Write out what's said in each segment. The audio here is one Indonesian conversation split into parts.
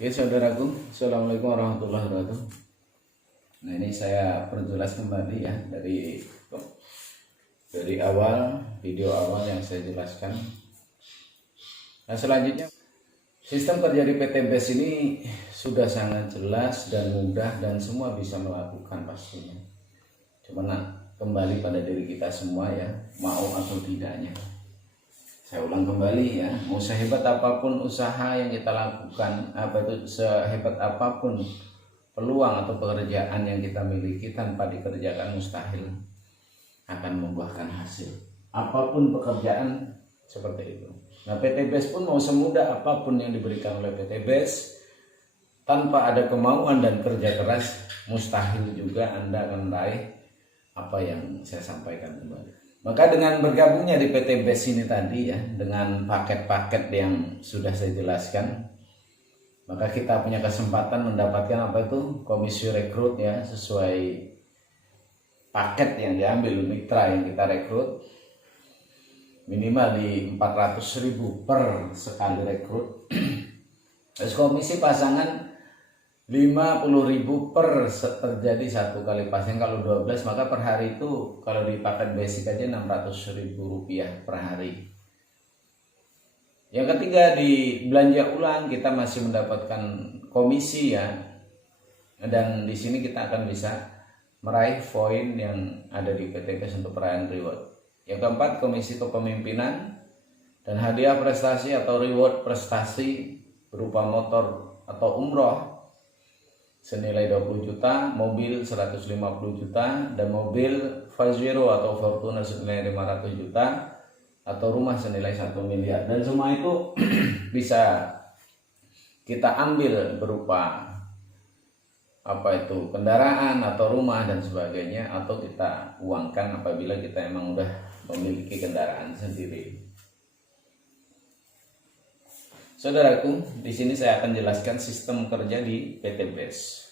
Oke saudaraku, Assalamualaikum warahmatullahi wabarakatuh. Nah ini saya perjelas kembali ya dari awal video awal yang saya jelaskan. Nah selanjutnya sistem kerja di PT BES ini sudah sangat jelas dan mudah dan semua bisa melakukan pastinya. Cuma kembali pada diri kita semua ya, mau atau tidaknya. Saya ulang kembali ya, mau sehebat apapun usaha yang kita lakukan, sehebat apapun peluang atau pekerjaan yang kita miliki, tanpa dikerjakan mustahil akan membuahkan hasil. Apapun pekerjaan seperti itu. Nah PT BES pun mau semudah apapun yang diberikan oleh PT BES, tanpa ada kemauan dan kerja keras, mustahil juga Anda akan meraih apa yang saya sampaikan kembali. Maka dengan bergabungnya di PT BES ini tadi ya, dengan paket-paket yang sudah saya jelaskan, maka kita punya kesempatan mendapatkan komisi rekrut ya, sesuai paket yang diambil mitra yang kita rekrut, minimal di 400.000 per sekali rekrut. Terus komisi pasangan 50.000 per terjadi satu kali pasang. Kalau 12 maka per hari itu kalau di paket basic aja 600.000 rupiah per hari. Yang ketiga, di belanja ulang kita masih mendapatkan komisi ya, dan di sini kita akan bisa meraih poin yang ada di PT BES untuk perayaan reward. Yang keempat, komisi kepemimpinan dan hadiah prestasi atau reward prestasi berupa motor atau umroh senilai 20 juta, mobil 150 juta, dan mobil Pajero atau Fortuner senilai 500 juta, atau rumah senilai 1 miliar. Dan semua itu bisa kita ambil berupa kendaraan atau rumah dan sebagainya, atau kita uangkan apabila kita emang udah memiliki kendaraan sendiri. Saudaraku, di sini saya akan jelaskan sistem kerja di PT BES.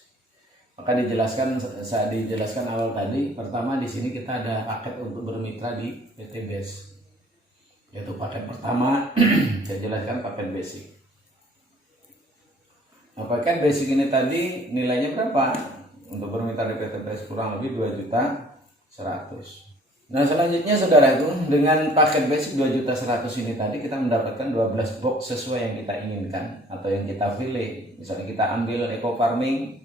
Maka saya dijelaskan awal tadi. Pertama, di sini kita ada paket untuk bermitra di PT BES. Yaitu paket pertama, saya jelaskan paket basic. Nah, paket basic ini tadi nilainya berapa? Untuk bermitra di PT BES kurang lebih 2.100.000. Nah selanjutnya saudaraku, dengan paket basic 2.100.000 ini tadi kita mendapatkan 12 box sesuai yang kita inginkan atau yang kita pilih. Misalnya kita ambil eco farming,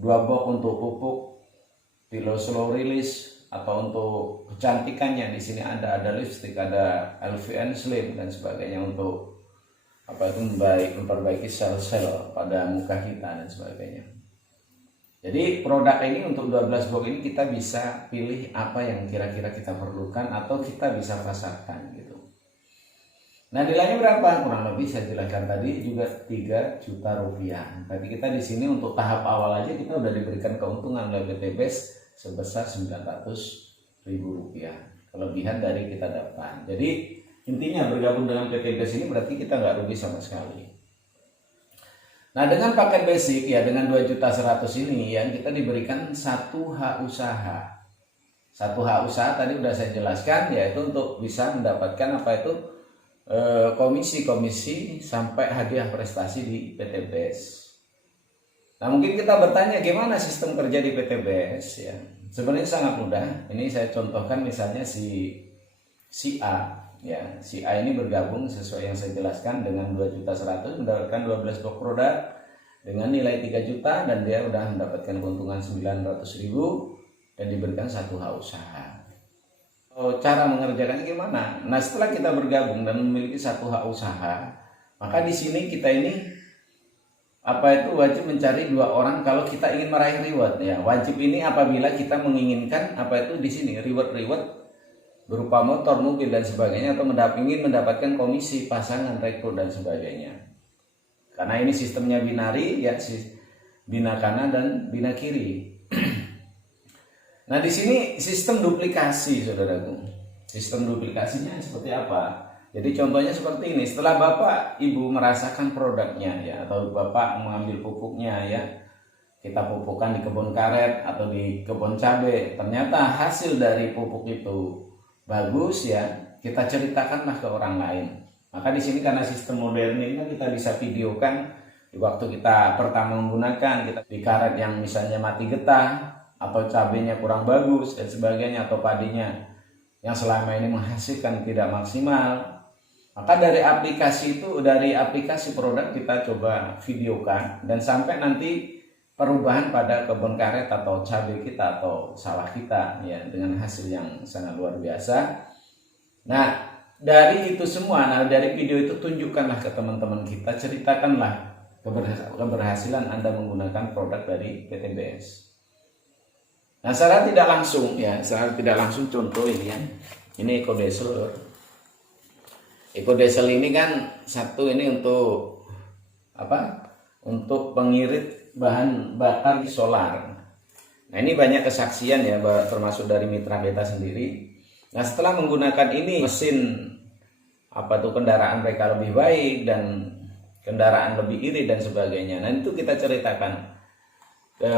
2 box untuk pupuk, Tilo slow release, atau untuk kecantikannya di sini ada lipstick, ada LVN slim dan sebagainya untuk memperbaiki sel-sel pada muka kita dan sebagainya. Jadi produk ini untuk 12 box ini kita bisa pilih apa yang kira-kira kita perlukan atau kita bisa pasarkan gitu. Nah nilainya berapa? Kurang lebih saya jelaskan tadi juga 3 juta rupiah. Tapi kita di sini untuk tahap awal aja kita udah diberikan keuntungan oleh PT BES sebesar 900.000 rupiah. Kelebihan dari kita dapat. Jadi intinya bergabung dengan PT BES ini berarti kita nggak rugi sama sekali. Nah dengan paket basic ya, dengan 2.100.000 ini ya, kita diberikan 1 hak usaha. 1 hak usaha tadi udah saya jelaskan, yaitu untuk bisa mendapatkan komisi-komisi sampai hadiah prestasi di PT BES. Nah mungkin kita bertanya gimana sistem kerja di PT BES ya. Sebenarnya sangat mudah. Ini saya contohkan misalnya si A. Ya, si A ini bergabung sesuai yang saya jelaskan dengan 2.100.000 mendapatkan 12 box produk dengan nilai 3 juta dan dia udah mendapatkan keuntungan 900.000 dan diberikan 1 hak usaha. Cara mengerjakannya gimana? Nah, setelah kita bergabung dan memiliki 1 hak usaha, maka di sini kita ini wajib mencari 2 orang kalau kita ingin meraih reward ya. Wajib ini apabila kita menginginkan di sini reward berupa motor, mobil dan sebagainya, atau ingin mendapatkan komisi pasangan, rekrut dan sebagainya. Karena ini sistemnya binari ya, bina kanan dan bina kiri. Nah di sini sistem duplikasi saudaraku. Sistem duplikasinya seperti apa? Jadi contohnya seperti ini. Setelah bapak ibu merasakan produknya ya, atau bapak mengambil pupuknya ya, kita pupukkan di kebun karet atau di kebun cabai, ternyata hasil dari pupuk itu bagus ya, kita ceritakanlah ke orang lain. Maka di sini karena sistem modern ini kita bisa videokan di waktu kita pertama menggunakan, kita di karet yang misalnya mati getah atau cabenya kurang bagus dan sebagainya, atau padinya yang selama ini menghasilkan tidak maksimal, maka dari aplikasi produk kita coba videokan dan sampai nanti perubahan pada kebun karet atau cabai kita atau sawah kita ya, dengan hasil yang sangat luar biasa. Nah, dari itu semua, dari video itu tunjukkanlah ke teman-teman kita, ceritakanlah keberhasilan Anda menggunakan produk dari PTBS. Nah, secara tidak langsung contoh ini ya. Ini EcoDiesel. EcoDiesel ini kan satu ini untuk apa? Untuk pengirit bahan bakar solar. Nah, ini banyak kesaksian ya, termasuk dari mitra kita sendiri. Nah, setelah menggunakan ini, mesin kendaraan mereka lebih baik dan kendaraan lebih irit dan sebagainya. Nah, itu kita ceritakan ke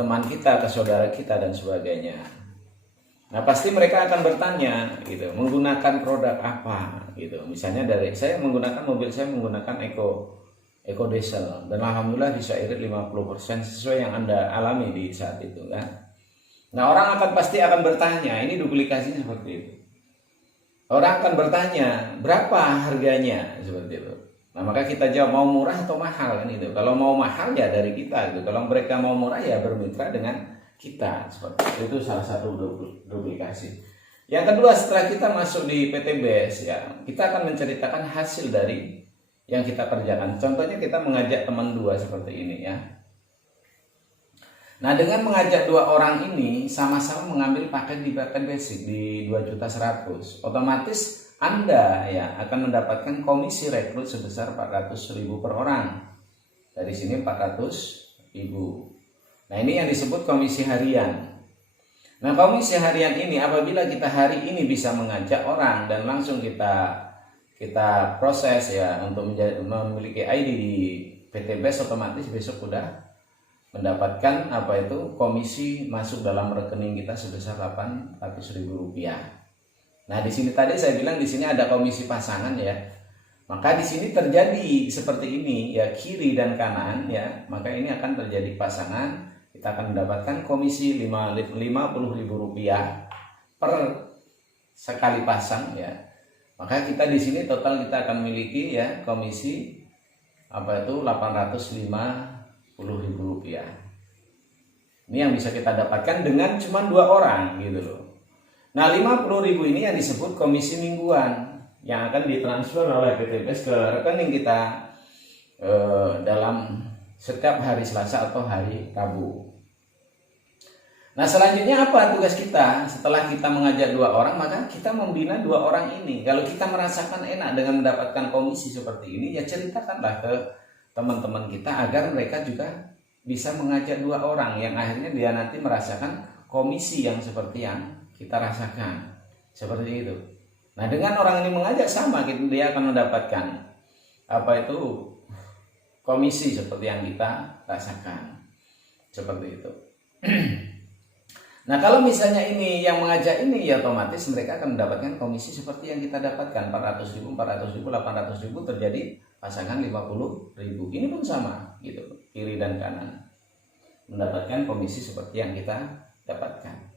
teman kita, ke saudara kita dan sebagainya. Nah, pasti mereka akan bertanya gitu, menggunakan produk apa gitu. Misalnya dari saya menggunakan mobil, saya menggunakan EcoDiesel dan alhamdulillah bisa irit 50% sesuai yang Anda alami di saat itu kan. Nah, orang pasti akan bertanya, ini duplikasinya seperti itu. Orang akan bertanya, berapa harganya seperti itu. Nah, maka kita jawab mau murah atau mahal kan itu. Kalau mau mahal ya dari kita gitu. Kalau mereka mau murah ya bermitra dengan kita. Seperti itu salah satu duplikasi. Yang kedua, setelah kita masuk di PTBS ya, kita akan menceritakan hasil dari yang kita kerjakan. Contohnya kita mengajak teman dua seperti ini ya. Nah, dengan mengajak dua orang ini sama-sama mengambil paket di paket basic di 2.100.000, otomatis Anda ya akan mendapatkan komisi rekrut sebesar 400.000 per orang. Dari sini 400.000. Nah, ini yang disebut komisi harian. Nah, komisi harian ini apabila kita hari ini bisa mengajak orang dan langsung kita proses ya untuk memiliki ID di PTBS, otomatis besok udah mendapatkan komisi masuk dalam rekening kita sebesar Rp800.000. Nah, di sini tadi saya bilang di sini ada komisi pasangan ya. Maka di sini terjadi seperti ini ya, kiri dan kanan ya. Maka ini akan terjadi pasangan, kita akan mendapatkan komisi Rp50.000 per sekali pasang ya. Maka kita di sini total kita akan memiliki ya komisi Rp850.000. Ini yang bisa kita dapatkan dengan cuma 2 orang gitu loh. Nah, 50.000 ini yang disebut komisi mingguan yang akan ditransfer oleh PTBS ke rekening kita dalam setiap hari Selasa atau hari Rabu. Nah, selanjutnya apa tugas kita? Setelah kita mengajak 2 orang, maka kita membina 2 orang ini. Kalau kita merasakan enak dengan mendapatkan komisi seperti ini, ya ceritakanlah ke teman-teman kita agar mereka juga bisa mengajak 2 orang yang akhirnya dia nanti merasakan komisi yang seperti yang kita rasakan seperti itu. Nah, dengan orang ini mengajak sama, dia akan mendapatkan komisi seperti yang kita rasakan seperti itu. Nah, kalau misalnya ini yang mengajak ini ya otomatis mereka akan mendapatkan komisi seperti yang kita dapatkan 400.000, 800.000 terjadi pasangan 50.000. Ini pun sama gitu, kiri dan kanan mendapatkan komisi seperti yang kita dapatkan.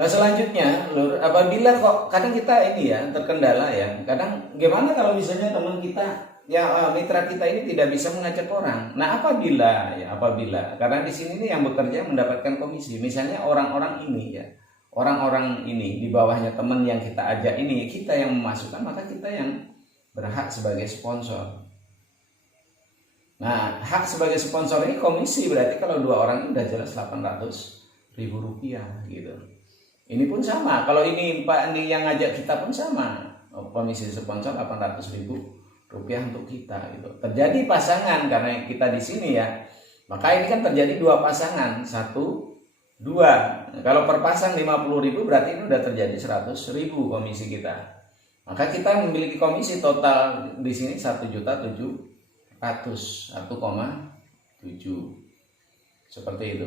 Nah, selanjutnya Lur, apabila kok kadang kita ini ya terkendala ya, kadang gimana kalau misalnya teman kita ya mitra kita ini tidak bisa mengajak orang. Nah, apabila karena di sini nih yang bekerja mendapatkan komisi, misalnya orang-orang ini di bawahnya teman yang kita ajak ini kita yang memasukkan, maka kita yang berhak sebagai sponsor. Nah, hak sebagai sponsor ini komisi, berarti kalau 2 orang ini udah jelas Rp800.000 gitu. Ini pun sama, kalau ini Pak Andi yang ngajak kita pun sama, komisi sponsor Rp800.000 untuk kita gitu. Terjadi pasangan karena kita di sini ya, maka ini kan terjadi 2 pasangan, 1, 2. Kalau per pasang 50.000 berarti ini udah terjadi 100.000 komisi kita. Maka kita memiliki komisi total di sini 1.700.000, 1,7 seperti itu.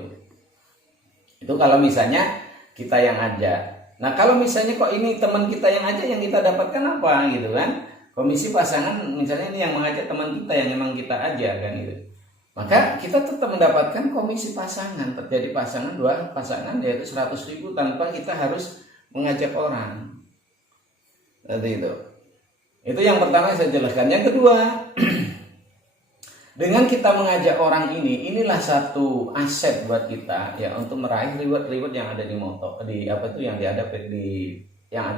Itu kalau misalnya kita yang ajak. Nah, kalau misalnya kok ini teman kita yang ajak, yang kita dapatkan apa gitu kan? komisi pasangan misalnya ini yang mengajak teman kita yang memang kita ajak kan gitu, maka kita tetap mendapatkan komisi pasangan. Terjadi pasangan, dua pasangan, yaitu 100.000 tanpa kita harus mengajak orang. Seperti itu. Itu yang pertama saya jelaskan. Yang kedua, dengan kita mengajak orang ini, inilah satu aset buat kita ya untuk meraih reward yang ada di motor, di apa itu yang ada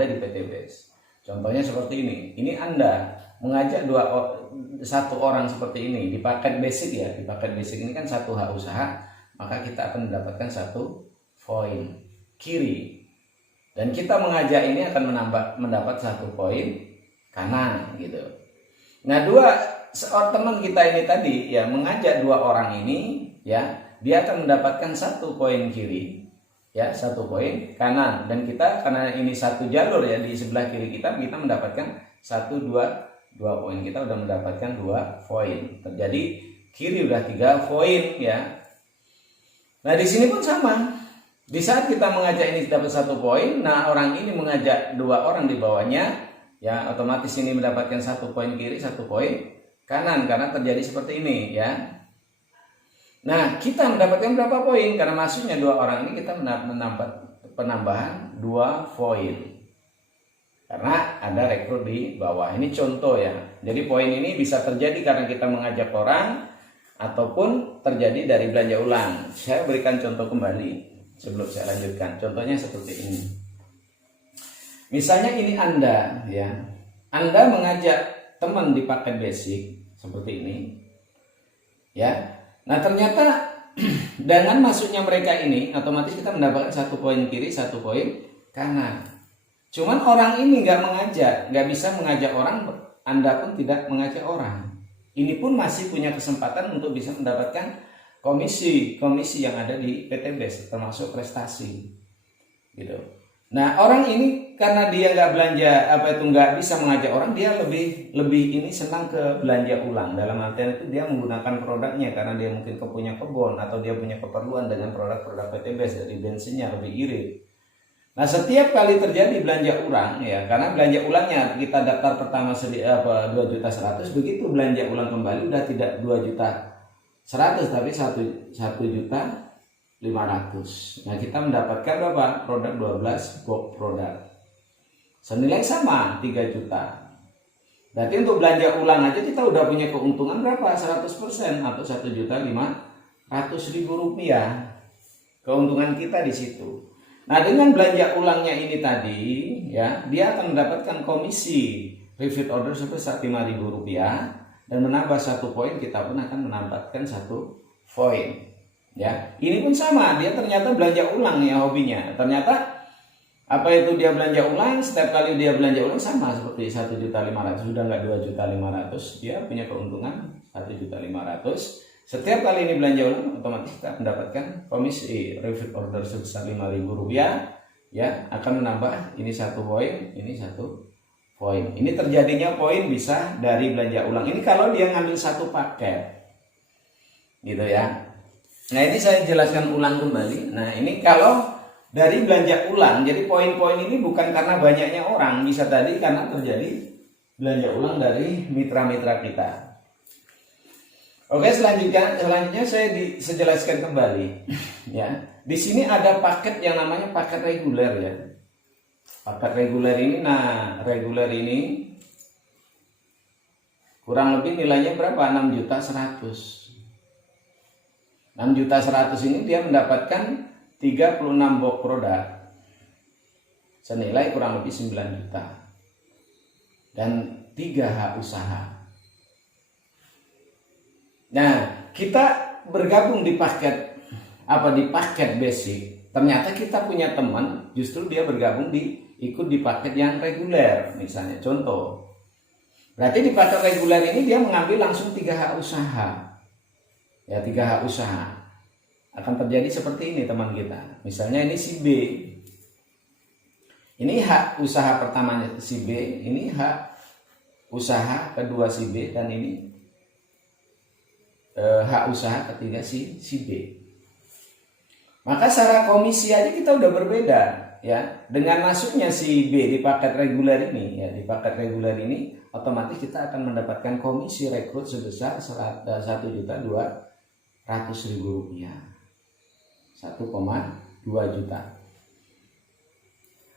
di PTBS. Contohnya seperti ini. Ini Anda mengajak satu orang seperti ini di paket basic ya. Di paket basic ini kan satu hak usaha, maka kita akan mendapatkan satu poin kiri. Dan kita mengajak ini akan mendapat satu poin kanan gitu. Nah, teman kita ini tadi ya mengajak dua orang ini ya, dia akan mendapatkan satu poin kiri ya, satu poin kanan, dan kita karena ini satu jalur ya, di sebelah kiri kita mendapatkan dua poin, kita udah mendapatkan 2 poin. Terjadi kiri udah 3 poin ya. Nah, di sini pun sama. Di saat kita mengajak ini dapat 1 poin, nah orang ini mengajak 2 orang di bawahnya ya, otomatis ini mendapatkan 1 poin kiri, 1 poin kanan karena terjadi seperti ini ya. Nah, kita mendapatkan berapa poin? Karena masuknya 2 orang ini kita mendapat penambahan 2 poin. Karena ada rekrut di bawah. Ini contoh ya. Jadi poin ini bisa terjadi karena kita mengajak orang ataupun terjadi dari belanja ulang. Saya berikan contoh kembali sebelum saya lanjutkan. Contohnya seperti ini. Misalnya ini Anda ya. Anda mengajak teman di paket basic seperti ini ya. Nah, ternyata dengan masuknya mereka ini otomatis kita mendapatkan 1 poin kiri, 1 poin kanan. Cuman orang ini nggak bisa mengajak orang, Anda pun tidak mengajak orang. Ini pun masih punya kesempatan untuk bisa mendapatkan komisi yang ada di PTBS termasuk prestasi gitu. Nah, orang ini karena dia nggak bisa mengajak orang, dia lebih ini senang ke belanja ulang. Dalam artian itu dia menggunakan produknya karena dia mungkin punya kebun atau dia punya keperluan dengan produk-produk PTBS, dari bensinnya lebih irit. Nah, setiap kali terjadi belanja ulang ya, karena belanja ulangnya kita daftar pertama 2.100.000, begitu belanja ulang kembali udah tidak 2.100.000 tapi 1.500.000. Nah, kita mendapatkan berapa? Produk 12 box produk. Senilai sama 3 juta. Berarti untuk belanja ulang aja kita udah punya keuntungan berapa? 100% atau 1.500.000 rupiah. Keuntungan kita di situ. Nah, dengan belanja ulangnya ini tadi ya, dia akan mendapatkan komisi repeat order sebesar 5.000 rupiah dan menambah 1 poin, kita pun akan mendapatkan 1 poin. Ya, ini pun sama, dia ternyata belanja ulang ya hobinya. Ternyata apa itu dia belanja ulang, setiap kali dia belanja ulang sama seperti 1.500.000, sudah nggak 2.500.000, dia punya keuntungan 1.500.000. Setiap kali ini belanja ulang otomatis kita mendapatkan komisi repeat order sebesar 5.000 rupiah ya, akan menambah ini 1 poin, ini 1 poin. Ini terjadinya poin bisa dari belanja ulang. Ini kalau dia ngambil 1 paket gitu ya. Nah, ini saya jelaskan ulang kembali. Nah, ini kalau dari belanja ulang, jadi poin-poin ini bukan karena banyaknya orang, bisa tadi karena terjadi belanja ulang dari mitra-mitra kita. Oke, selanjutnya saya jelaskan kembali ya. Di sini ada paket yang namanya paket reguler ya. Paket reguler ini, reguler ini kurang lebih nilainya berapa? 6.100.000. 6.100.000 ini dia mendapatkan 36 box produk senilai kurang lebih 9 juta dan 3 hak usaha. Nah, kita bergabung di paket basic. Ternyata kita punya teman justru dia bergabung ikut di paket yang reguler misalnya. Contoh. Berarti di paket reguler ini dia mengambil langsung 3 hak usaha. Ya, 3 hak usaha. Akan terjadi seperti ini teman kita. Misalnya ini si B. Ini hak usaha pertamanya si B, ini hak usaha kedua si B, dan ini hak usaha ketiga si B. Maka secara komisi aja kita udah berbeda ya, dengan masuknya si B di paket reguler ini, ya, di paket reguler ini, otomatis kita akan mendapatkan komisi rekrut sebesar 1.200.000 rupiah, 1,2 juta.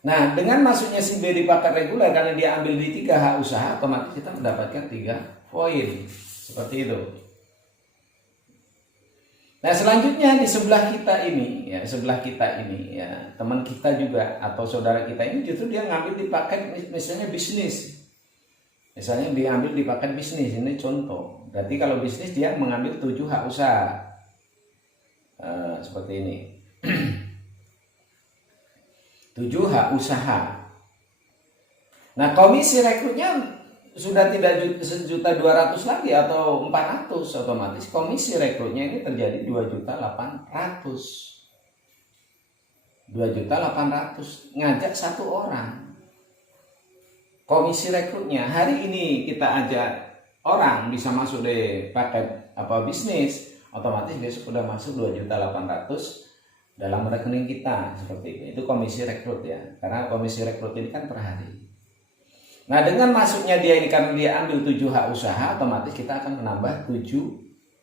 Nah, dengan masuknya si B di paket reguler, karena dia ambil di 3 hak usaha, otomatis kita mendapatkan 3 poin, seperti itu. Nah, selanjutnya di sebelah kita ini, ya, teman kita juga atau saudara kita ini justru dia ngambil di paket misalnya bisnis. Misalnya diambil di paket bisnis, ini contoh. Berarti kalau bisnis dia mengambil 7 hak usaha. Seperti ini. 7 hak usaha. Nah, komisi rekrutnya sudah tidak 1.200.000 lagi atau 400, otomatis komisi rekrutnya ini terjadi 2.800.000. 2.800.000 ngajak 1 orang. Komisi rekrutnya hari ini kita ajak orang bisa masuk di paket bisnis, otomatis besok sudah masuk 2.800.000 dalam rekening kita, seperti itu. Itu komisi rekrut ya, karena komisi rekrut ini kan per hari. Nah, dengan masuknya dia ini karena dia ambil 7 hak usaha, otomatis kita akan menambah 7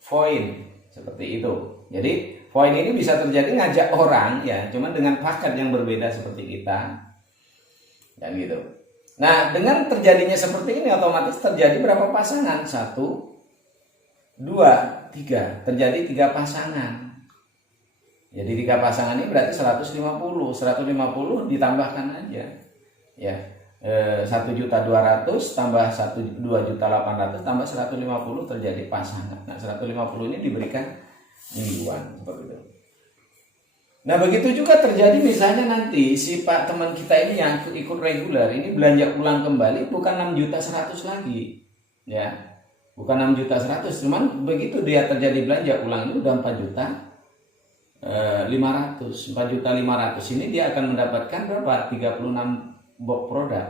poin, seperti itu. Jadi poin ini bisa terjadi ngajak orang ya, cuman dengan paket yang berbeda seperti kita, dan gitu. Nah, dengan terjadinya seperti ini otomatis terjadi berapa pasangan? 1, 2, 3. Terjadi 3 pasangan. Jadi 3 pasangan ini berarti 150. 150 ditambahkan aja. Ya. 1.200.000 tambah 2.800.000 tambah 150 terjadi pasangan. Nah, 150 ini diberikan mingguan, seperti itu. Nah, begitu juga terjadi misalnya nanti si Pak teman kita ini yang ikut reguler ini belanja ulang kembali bukan 6.100.000 lagi. Ya. Bukan 6.100.000, cuman begitu dia terjadi belanja ulang itu udah 4.500.000. 4.500.000 ini dia akan mendapatkan berapa? 36 box produk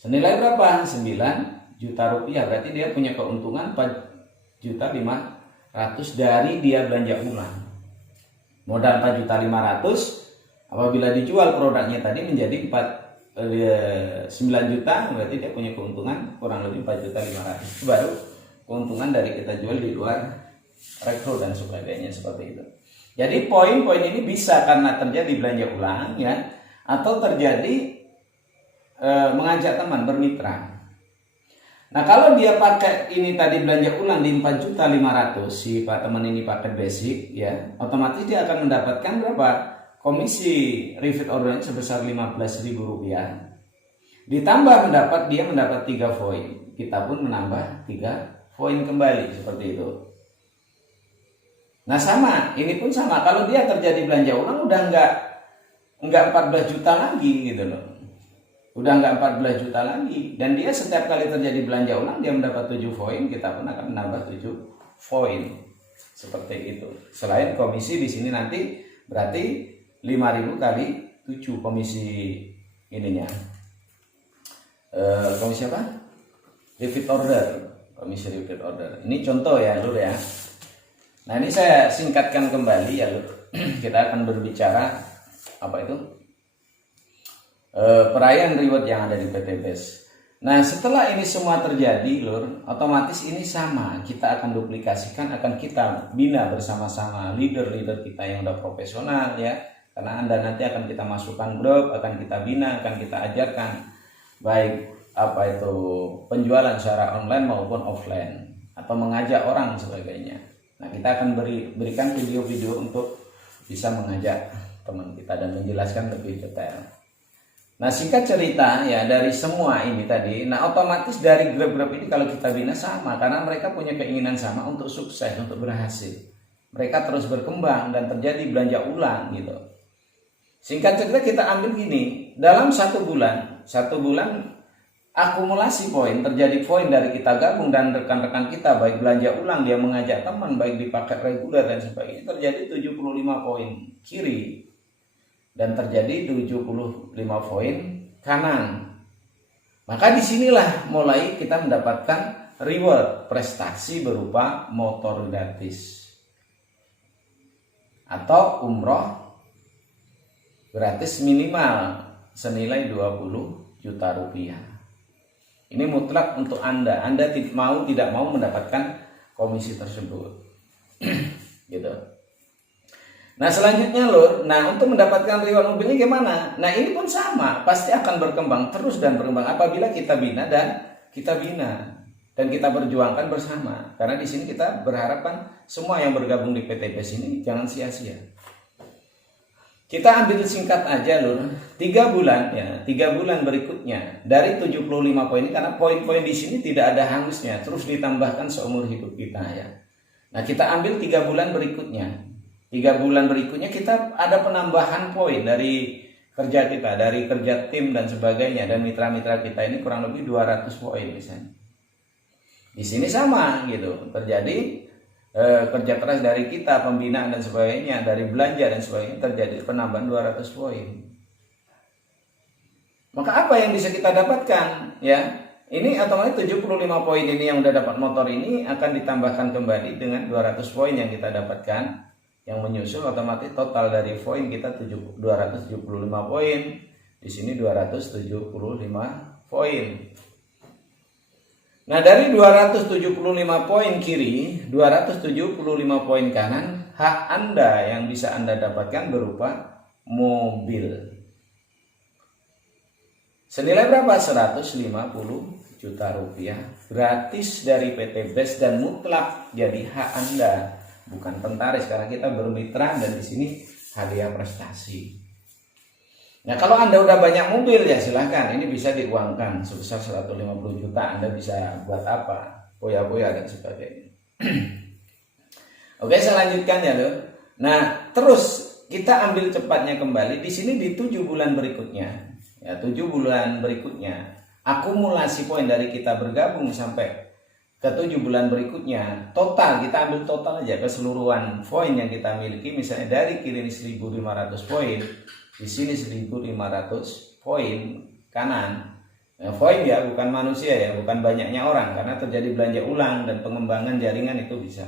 senilai berapa? 9 juta rupiah. Berarti dia punya keuntungan 4.500.000 dari dia belanja ulang. Modal 4.500.000, apabila dijual produknya tadi menjadi 9 juta, berarti dia punya keuntungan kurang lebih 4.500.000. Baru keuntungan dari kita jual di luar rekrut dan sebagainya, seperti itu. Jadi poin-poin ini bisa karena terjadi belanja ulang ya, atau terjadi mengajak teman bermitra. Nah, kalau dia pakai ini tadi belanja ulang di 4.500.000, si Pak teman ini pakai basic ya, otomatis dia akan mendapatkan berapa? Komisi repeat ordernya sebesar 15.000 rupiah. Ditambah dia mendapat 3 poin. Kita pun menambah 3 poin kembali, seperti itu. Nah, sama, ini pun sama. Kalau dia terjadi belanja ulang udah enggak 14 juta lagi gitu loh. Udah enggak 14 juta lagi, dan dia setiap kali terjadi belanja ulang dia mendapat 7 poin, kita pun akan menambah 7 poin. Seperti itu. Selain komisi di sini nanti berarti 5.000 kali 7 komisi ininya. Komisi apa? Repeat order. Komisi repeat order. Ini contoh ya, Lur ya. Nah, ini saya singkatkan kembali ya, Lur. Kita akan berbicara apa itu? Perayaan reward yang ada di PT BES. Nah, setelah ini semua terjadi, Lur, otomatis ini sama, kita akan duplikasikan, akan kita bina bersama-sama leader-leader kita yang udah profesional ya. Karena Anda nanti akan kita masukkan grup, akan kita bina, akan kita ajarkan baik apa itu penjualan secara online maupun offline, atau mengajak orang sebagainya. Nah, kita akan berikan video-video untuk bisa mengajak teman kita dan menjelaskan lebih detail. Nah, singkat cerita ya, dari semua ini tadi, nah otomatis dari grup-grup ini kalau kita bina sama, karena mereka punya keinginan sama untuk sukses, untuk berhasil. Mereka terus berkembang dan terjadi belanja ulang gitu. Singkat cerita kita ambil gini, dalam 1 bulan akumulasi poin, terjadi poin dari kita gabung dan rekan-rekan kita, baik belanja ulang, dia mengajak teman, baik di paket reguler dan sebagainya, terjadi 75 poin kiri dan terjadi 75 poin kanan. Maka disinilah mulai kita mendapatkan reward, prestasi berupa motor gratis atau umroh gratis minimal senilai 20 juta rupiah. Ini mutlak untuk Anda. Anda tidak mau mendapatkan komisi tersebut. Gitu. Nah selanjutnya Lur, untuk mendapatkan reward mobilnya gimana? Nah ini pun sama, pasti akan berkembang terus dan berkembang apabila kita bina dan kita berjuangkan bersama. Karena di sini kita berharapkan semua yang bergabung di PT BES ini jangan sia-sia. Kita ambil singkat aja Lur, 3 bulan ya, 3 bulan berikutnya dari 75 poin ini, karena poin-poin di sini tidak ada hangusnya, terus ditambahkan seumur hidup kita ya. Nah kita ambil 3 bulan berikutnya. 3 bulan berikutnya kita ada penambahan poin dari kerja kita, dari kerja tim dan sebagainya, dan mitra-mitra kita ini kurang lebih 200 poin misalnya. Di sini sama gitu, terjadi kerja keras dari kita, pembinaan dan sebagainya, dari belanja dan sebagainya, terjadi penambahan 200 poin. Maka apa yang bisa kita dapatkan ya? Ini otomatis 75 poin ini yang udah dapat motor ini akan ditambahkan kembali dengan 200 poin yang kita dapatkan. Yang menyusul otomatis total dari poin kita 275 poin. Di sini 275 poin. Nah, dari 275 poin kiri, 275 poin kanan, hak Anda yang bisa Anda dapatkan berupa mobil. Senilai berapa? 150 juta rupiah. Gratis dari PT BES dan mutlak jadi hak Anda. Bukan pentaris, karena kita bermitra dan di sini hadiah prestasi. Nah kalau Anda udah banyak mobil ya silahkan, ini bisa diuangkan sebesar 150 juta. Anda bisa buat apa? Poya-poya dan sebagainya. Oke, saya lanjutkan ya Lur. Nah terus kita ambil cepatnya kembali di sini di 7 bulan berikutnya. Ya 7 bulan berikutnya akumulasi poin dari kita bergabung sampai ke 7 bulan berikutnya, total kita ambil total aja keseluruhan poin yang kita miliki, misalnya dari kiri 1.500 poin, di sini 1.500 poin kanan. Nah, poin ya, bukan manusia ya, bukan banyaknya orang, karena terjadi belanja ulang dan pengembangan jaringan itu bisa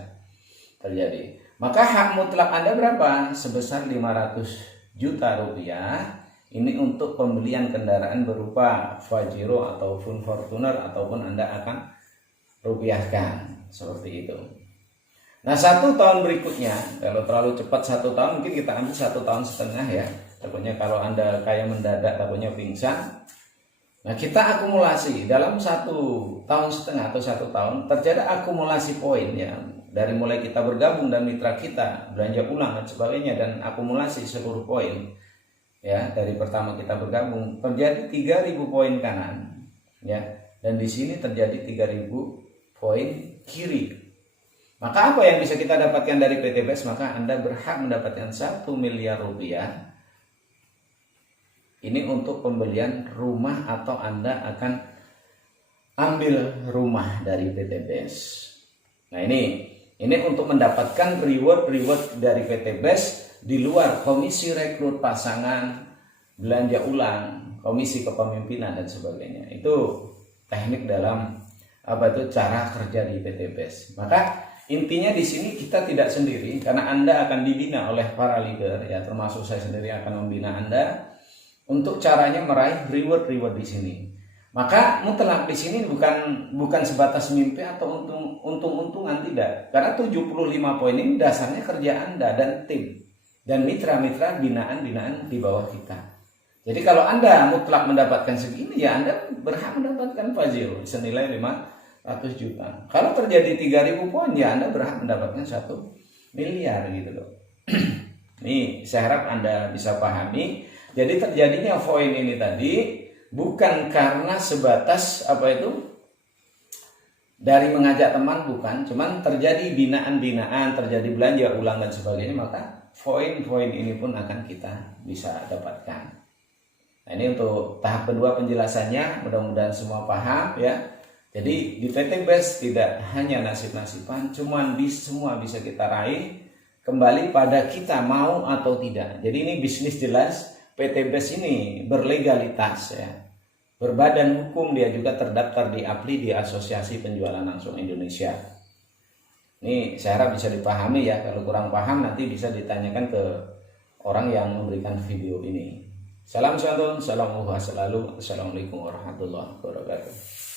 terjadi. Maka hak mutlak Anda berapa? Sebesar 500 juta rupiah. Ini untuk pembelian kendaraan berupa Pajero ataupun Fortuner, ataupun Anda akan rupiahkan seperti itu. Nah 1 tahun berikutnya, kalau terlalu cepat 1 tahun mungkin kita ambil 1,5 tahun ya. Takutnya kalau Anda kayak mendadak, takutnya pingsan. Nah kita akumulasi dalam 1,5 tahun atau 1 tahun terjadi akumulasi poin ya. Dari mulai kita bergabung dan mitra kita, belanja ulang dan sebagainya, dan akumulasi seluruh poin ya, dari pertama kita bergabung terjadi 3.000 poin kanan ya, dan di sini terjadi 3.000 poin kiri. Maka apa yang bisa kita dapatkan dari PT BES? Maka Anda berhak mendapatkan 1 miliar rupiah. Ini untuk pembelian rumah, atau Anda akan ambil rumah dari PT BES. Nah ini untuk mendapatkan reward dari PT BES di luar komisi rekrut pasangan, belanja ulang, komisi kepemimpinan dan sebagainya. Itu teknik dalam cara kerja di PT BES. Maka intinya di sini kita tidak sendiri, karena Anda akan dibina oleh para leader ya, termasuk saya sendiri akan membina Anda untuk caranya meraih reward di sini. Maka mutlak di sini bukan sebatas mimpi atau untung-untungan, tidak. Karena 75 poin ini dasarnya kerja Anda dan tim dan mitra-mitra binaan di bawah kita. Jadi kalau Anda mutlak mendapatkan segini ya Anda berhak mendapatkan Pajero senilai 500 juta. Kalau terjadi 3.000 poin ya Anda berhak mendapatkan 1 miliar gitu loh. Ini saya harap Anda bisa pahami. Jadi terjadinya poin ini tadi bukan karena sebatas dari mengajak teman, bukan, cuman terjadi binaan-binaan, terjadi belanja ulang dan sebagainya, maka poin-poin ini pun akan kita bisa dapatkan. Nah ini untuk tahap kedua penjelasannya, mudah-mudahan semua paham ya. Jadi di PT BES tidak hanya nasib-nasiban, cuman semua bisa kita raih, kembali pada kita mau atau tidak. Jadi ini bisnis jelas, PT BES ini berlegalitas ya, berbadan hukum, dia juga terdaftar di APLI, di Asosiasi Penjualan Langsung Indonesia. Ini saya harap bisa dipahami ya, kalau kurang paham nanti bisa ditanyakan ke orang yang memberikan video ini. Salam santun, salam uha selalu. Assalamualaikum warahmatullahi wabarakatuh.